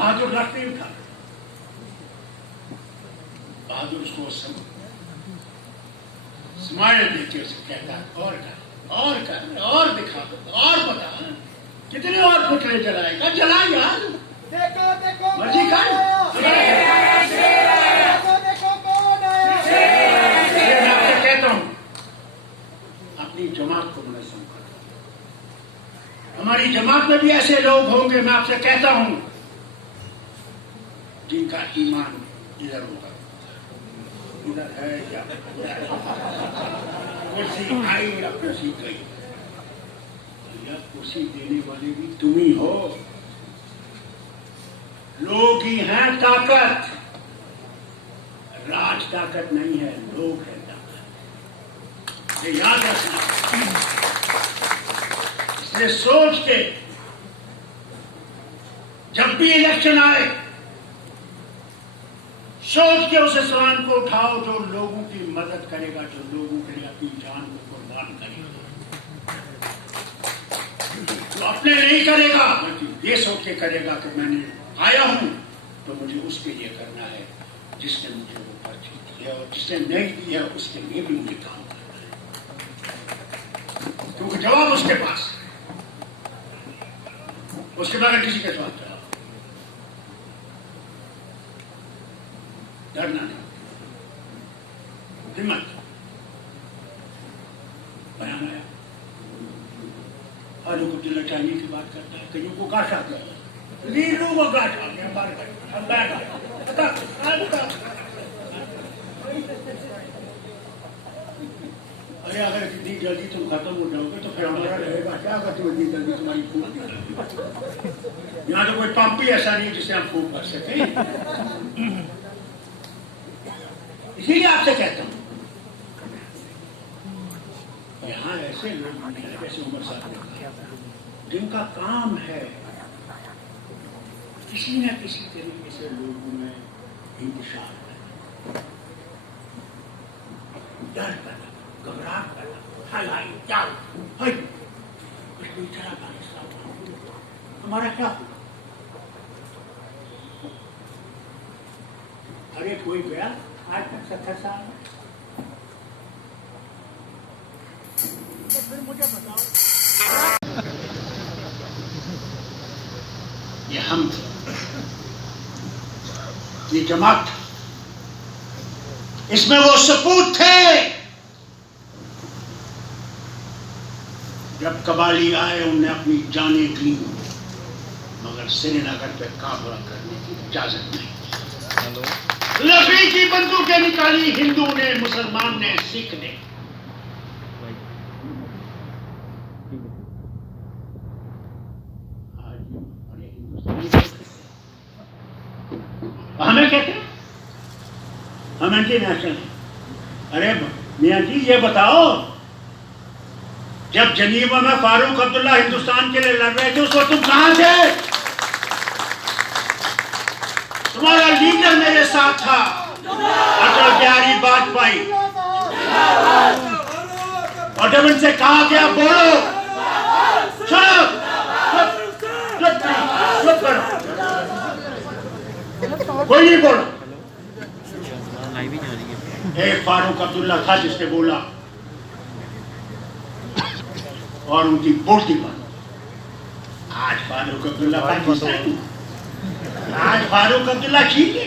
बहादुर रख नहीं उठा। बहादुर उसको स्माइल देके उसे कहता है और कर, और कर, और दिखा, और बता कितने और फुटरे जलाएगा, जला यार, देखो देखो मर्जी कर। देखो कौन आया। मैं आपसे कहता हूं अपनी जमात को मुनज़्ज़म करो। हमारी जमात में भी ऐसे लोग होंगे, मैं आपसे कहता हूं, जिनका ईमान इधर होगा, इधर है या कुर्सी आई या कुर्सी गई, या कुर्सी देने वाले भी तुम ही हो। लोग ही हैं ताकत, राज ताकत नहीं है, लोग हैं ताकत, ये याद रखना। इसलिए सोच के जब भी इलेक्शन आए, सोच के उस इंसान को उठाओ जो लोगों की मदद करेगा, जो लोगों के लिए अपनी जान को कुर्बान करेगा, जो अपने नहीं करेगा बल्कि ये सोच के करेगा कि मैंने आया हूं तो मुझे उसके लिए करना है, जिसने मुझे वो पर्ची दी है, और जिसने नहीं दी है उसके लिए भी मुझे काम करना है, क्योंकि जवाब उसके पास है। उसके बगैर किसी के जवाब जवाब डरना नहीं, हिम्मत बयान आया। हर को दिल चाहने की बात करता है, कईयों को गाठ आ गया, लीलू को गाठ आ गया, बार अब बैठ गया। अरे अगर इतनी जल्दी तुम खत्म हो जाओगे तो फिर हमारा रहेगा क्या अगर तुम इतनी जल्दी तुम्हारी फूक। यहाँ तो कोई पंप ही ऐसा नहीं जिसे हम फूक कर सके। इसीलिए आपसे कहता हूं, यहाँ ऐसे लोग हैं जैसे उमर साहब, जिनका काम है किसी न किसी तरीके से लोगों में इंतशार करना, डर करना, घबराहट करना, हाय क्या हाय कुछ बेचारा पाकिस्तान हमारा क्या हुआ। अरे कोई गया आज तक 70 साल, तो फिर मुझे बताओ। ये हम थे, ये जमात, इसमें वो सपूत थे। जब कबाली आए उनने अपनी जानें दी, मगर श्रीनगर पे काबू करने की इजाजत नहीं। लकड़ी की बंदूकें निकाली हिंदू ने, मुसलमान ने, सिख ने। हमें कहते हैं हम एंटी नेशनल हैं। अरे मियां जी ये बताओ, जब जनीवा में फारूक अब्दुल्ला हिंदुस्तान के लिए लड़ रहे थे उस वक्त तुम कहां थे? तुम्हारा लीडर मेरे साथ था, अटल बिहारी वाजपेयी, और जब इनसे कहा गया बोलो, चुप करो, कोई नहीं बोला। एक फारूक अब्दुल्ला था जिसने बोला और उनकी बोलती बंद। आज फारूक अब्दुल्ला पाकिस्तानी, आज फारूक अब्दुल्ला चीनी।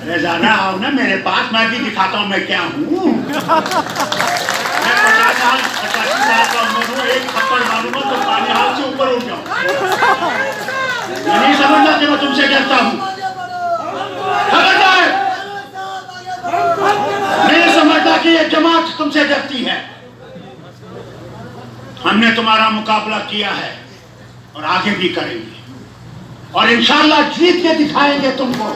अरे ज्यादा आओ ना मेरे पास, मैं भी दिखाता हूं मैं क्या हूं। मैं 50 साल 85 साल का उम्र हूं, एक थप्पड़ मारूंगा तो पानी हाथ से ऊपर उठ जाऊं। मैं नहीं समझता कि मैं तुमसे डरता हूं, खबरदार। नहीं समझता कि ये जमात तुमसे डरती है। हमने तुम्हारा मुकाबला किया है और आगे भी करेंगे, और इंशाअल्लाह जीत के दिखाएंगे तुमको।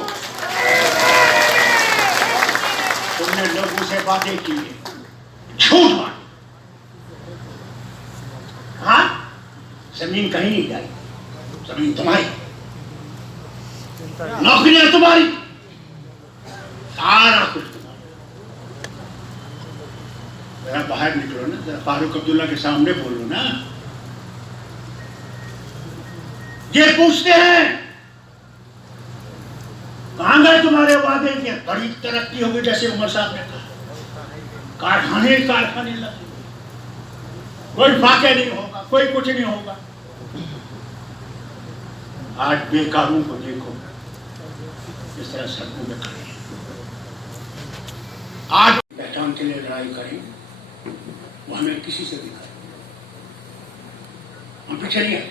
तुमने लोगों से वादे किए, झूठ बात। हाँ, जमीन कहीं नहीं जाएगी, जमीन तुम्हारी, नौकरियां तुम्हारी, सारा कुछ तुम्हारा। जरा बाहर निकलो ना, जरा फारूक अब्दुल्ला के सामने बोलो ना। ये पूछते हैं तुम्हारे वादे के बड़ी तरक्की होगी, जैसे उमर साहब ने कहा, कारखाने लगे, कोई फाके नहीं होगा, कोई कुछ नहीं होगा। आज बेकारों को देखो इस तरह सड़कों में खड़े हैं। आज पहचान के लिए लड़ाई करें, वो हमें किसी से भी करें, हम पीछे नहीं आए।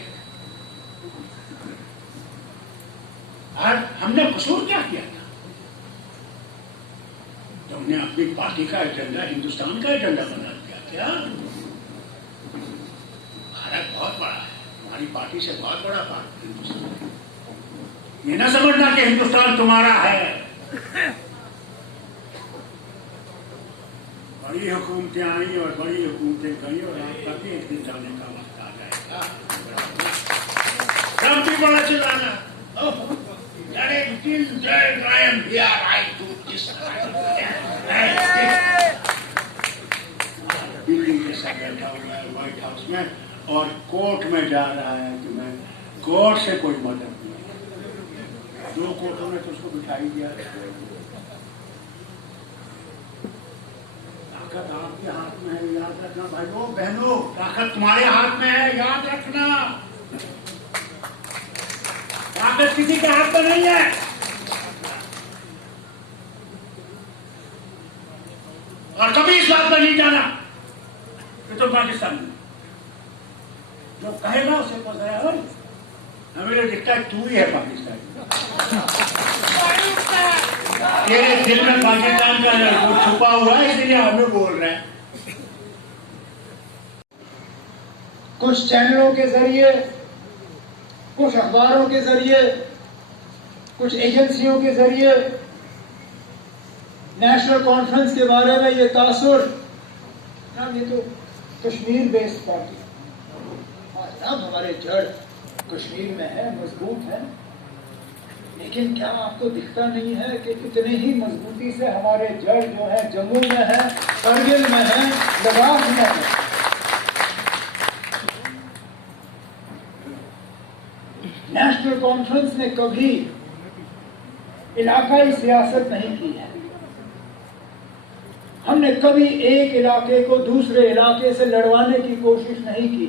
आज हमने कसूर क्या किया था? तो हमने अपनी पार्टी का एजेंडा हिंदुस्तान का एजेंडा बना दिया। क्या भारत बहुत बड़ा है, हमारी पार्टी से बहुत बड़ा भारत हिंदुस्तान। ये ना समझना कि हिंदुस्तान तुम्हारा है। बड़ी हुकूमतें आई और बड़ी हुकूमतें गई, और आपका भी एक दिन जाने का वक्त आ जाएगा। सब भी बड़ा चिल्लाना, दिल्ली के साथ बैठा हुआ है व्हाइट हाउस में और कोर्ट में जा रहा है कि मैं कोर्ट से कोई मदद नहीं। दो कोर्टों ने तो उसको बिठाई दिया। ताकत आपके हाथ में है, याद रखना भाइयों बहनों, ताकत तुम्हारे हाथ में है, याद रखना। ताकत किसी के हाथ में नहीं है। और कभी इस बात पर नहीं जाना कि तुम पाकिस्तान में, जो कहेगा उसे पता हमें तो दिखता है तू ही है पाकिस्तान। तेरे दिल में पाकिस्तान का वो छुपा हुआ है, इसलिए हमें बोल रहे हैं। कुछ चैनलों के जरिए, कुछ अखबारों के जरिए, कुछ एजेंसियों के जरिए नेशनल कॉन्फ्रेंस के बारे में ये तासुर, ये तो कश्मीर बेस्ड पार्टी, अब हमारे जड़ कश्मीर में है, मजबूत है। लेकिन क्या आपको दिखता नहीं है कि इतने ही मजबूती से हमारे जड़ जो है जम्मू में है, करगिल में है, लद्दाख में है। नेशनल कॉन्फ्रेंस ने कभी इलाकाई सियासत नहीं की है। हमने कभी एक इलाके को दूसरे इलाके से लड़वाने की कोशिश नहीं की।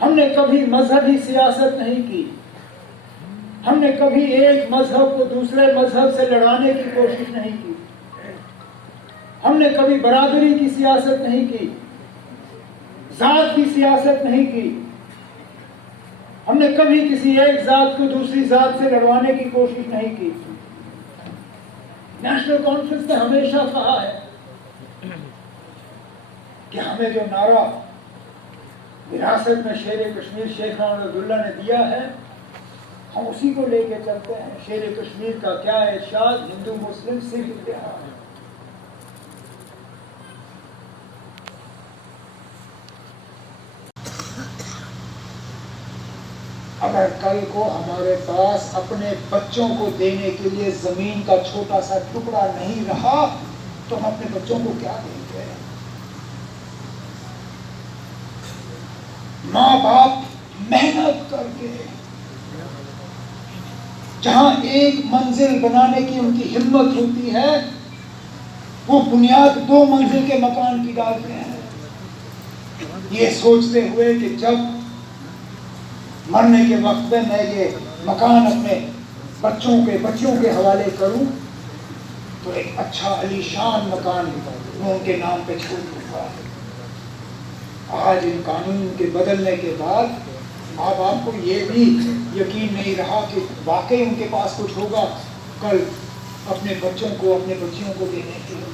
हमने कभी मजहबी सियासत नहीं की। हमने कभी एक मजहब को दूसरे मजहब से लड़ाने की कोशिश नहीं की। हमने कभी बरादरी की सियासत नहीं की, जात की सियासत नहीं की। हमने कभी किसी एक जात को दूसरी जात से लड़वाने की कोशिश नहीं की। नेशनल कॉन्फ्रेंस ने हमेशा कहा है कि हमें जो नारा विरासत में शेर कश्मीर शेख नवाब अब्दुल्ला ने दिया है, हम उसी को लेके चलते हैं। शेर कश्मीर का क्या इरशाद, हिंदू मुस्लिम सिख इत्तेहाद। अगर कल को हमारे पास अपने बच्चों को देने के लिए जमीन का छोटा सा टुकड़ा नहीं रहा, तो हम अपने बच्चों को क्या देंगे? माँ बाप मेहनत करके जहां एक मंजिल बनाने की उनकी हिम्मत होती है, वो बुनियाद 2 मंजिल के मकान की डालते हैं, ये सोचते हुए कि जब मरने के वक्त में मैं ये मकान अपने बच्चों के हवाले करूं तो एक अच्छा अलीशान मकान मैं उनके नाम पे छोड़ दूंगा। आज इन कानून के बदलने के बाद माँ बाप को ये भी यकीन नहीं रहा कि वाकई उनके पास कुछ होगा कल अपने बच्चों को, अपने बच्चियों को देने के लिए।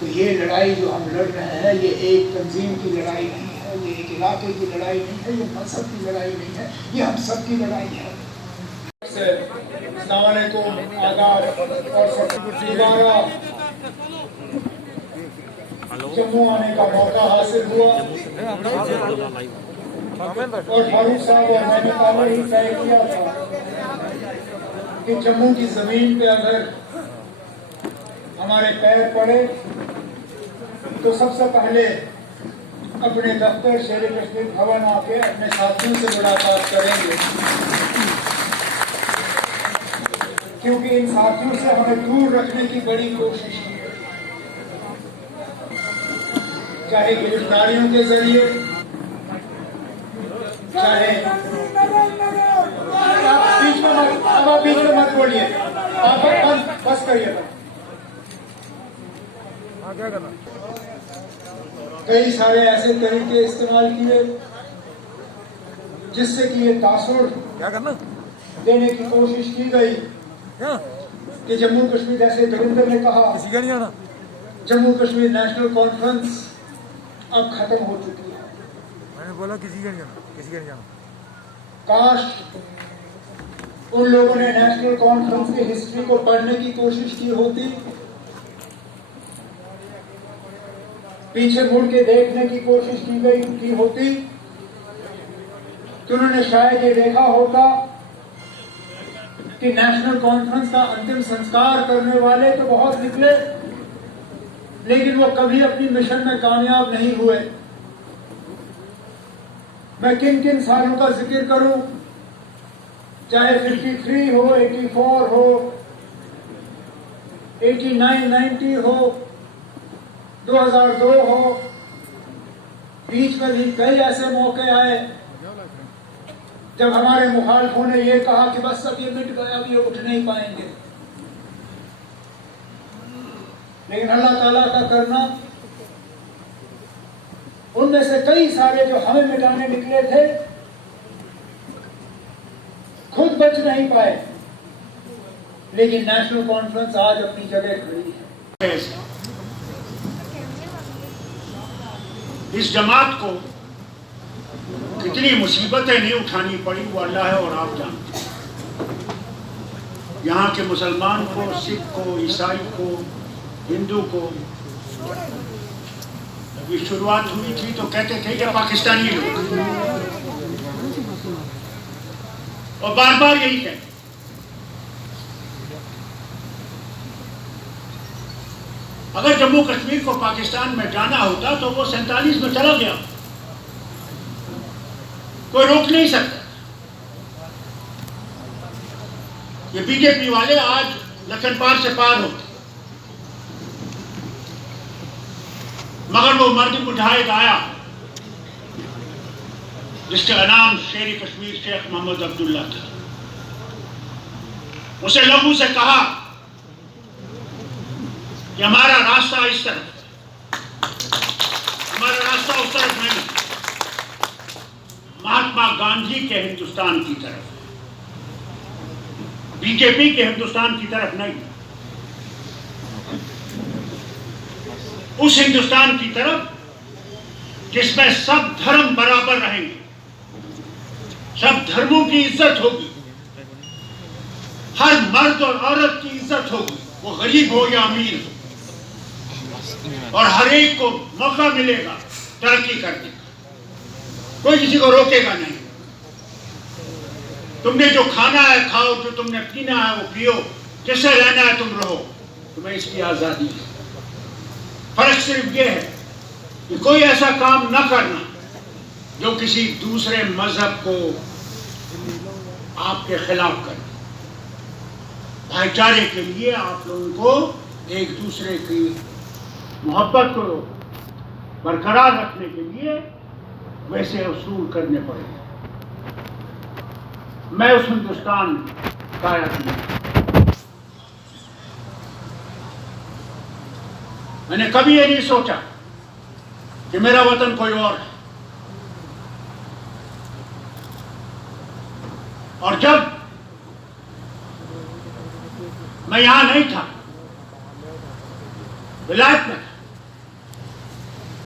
तो ये लड़ाई जो हम लड़ रहे हैं, ये एक तंजीम की लड़ाई नहीं है, ये एक इलाके की लड़ाई नहीं है, ये मजहब की लड़ाई नहीं है, ये हम सब की लड़ाई है। अस्सलाम वालेकुम, आदाब और दोबारा जम्मू आने का मौका हासिल हुआ और फारूक साहब और मैंने पहले ही तय किया था कि जम्मू की जमीन पे अगर हमारे पैर पड़े तो सबसे पहले अपने दफ्तर शेर कश्मीर भवन आके अपने साथियों से मुलाकात करेंगे। क्योंकि इन साथियों से हमें दूर रखने की बड़ी कोशिश की है, चाहे गिरफ्तारियों के जरिए, चाहे आप बीच में मत बोलिए, आप बस करिए। क्या करना? कई सारे ऐसे तरीके इस्तेमाल किए जिससे कि ये तासुर क्या करना? देने की कोशिश की गई क्या? कि जम्मू कश्मीर, जैसे धर्मेंद्र ने कहा, किसी का नहीं जाना? जम्मू कश्मीर नेशनल कॉन्फ्रेंस अब खत्म हो चुकी है। मैंने बोला किसी का नहीं जाना, किसी का नहीं जाना। काश उन लोगों ने नेशनल कॉन्फ्रेंस की हिस्ट्री को पढ़ने की कोशिश की होती, पीछे मुड़ के देखने की कोशिश की होती, कि उन्होंने शायद ये देखा होता कि नेशनल कॉन्फ्रेंस का अंतिम संस्कार करने वाले तो बहुत निकले, लेकिन वो कभी अपनी मिशन में कामयाब नहीं हुए। मैं किन किन सालों का जिक्र करूं, चाहे 53 हो, 84 हो, 89, 90 हो, 2002 हो, बीच में भी कई ऐसे मौके आए जब हमारे मुखालफों ने यह कहा कि बस अब ये मिट गया, अब ये उठ नहीं पाएंगे। लेकिन अल्लाह ताला का करना, उनमें से कई सारे जो हमें मिटाने निकले थे खुद बच नहीं पाए, लेकिन नेशनल कॉन्फ्रेंस आज अपनी जगह खड़ी है। इस जमात को कितनी मुसीबतें नहीं उठानी पड़ी वो अल्लाह है और आप जानते हैं। यहाँ के मुसलमान को, सिख को, ईसाई को, हिंदू को, अभी शुरुआत हुई थी तो कहते थे कि पाकिस्तानी लोग, और बार बार यही कहते। अगर जम्मू कश्मीर को पाकिस्तान में जाना होता तो वो 47 में चला गया, कोई रोक नहीं सकता। ये बीजेपी वाले आज लखन पार से पार होते, मगर वो मर्द मुजाहिद आया जिसका नाम शेर कश्मीर शेख मोहम्मद अब्दुल्ला था। उसे लोगों से कहा कि हमारा रास्ता इस तरफ, हमारा रास्ता उस तरफ नहीं, महात्मा गांधी के हिंदुस्तान की तरफ, बीजेपी के हिंदुस्तान की तरफ नहीं, उस हिंदुस्तान की तरफ जिसमें सब धर्म बराबर रहेंगे, सब धर्मों की इज्जत होगी, हर मर्द और औरत की इज्जत होगी, वो गरीब हो या अमीर हो, और हर एक को मौका मिलेगा तरक्की करने का, कोई किसी को रोकेगा नहीं। तुमने जो खाना है खाओ, जो तुमने पीना है वो पियो, जिससे रहना है तुम रहो, तुम्हें इसकी आजादी है। फर्क सिर्फ ये है कि कोई ऐसा काम न करना जो किसी दूसरे मजहब को आपके खिलाफ करे। भाईचारे के लिए आप लोगों को एक दूसरे की मोहब्बत को बरकरार रखने के लिए वैसे उसूल करने पड़ेंगे। मैं उस हिंदुस्तान का मैंने कभी ये नहीं सोचा कि मेरा वतन कोई और है, और जब मैं यहां नहीं था, विलायत में था,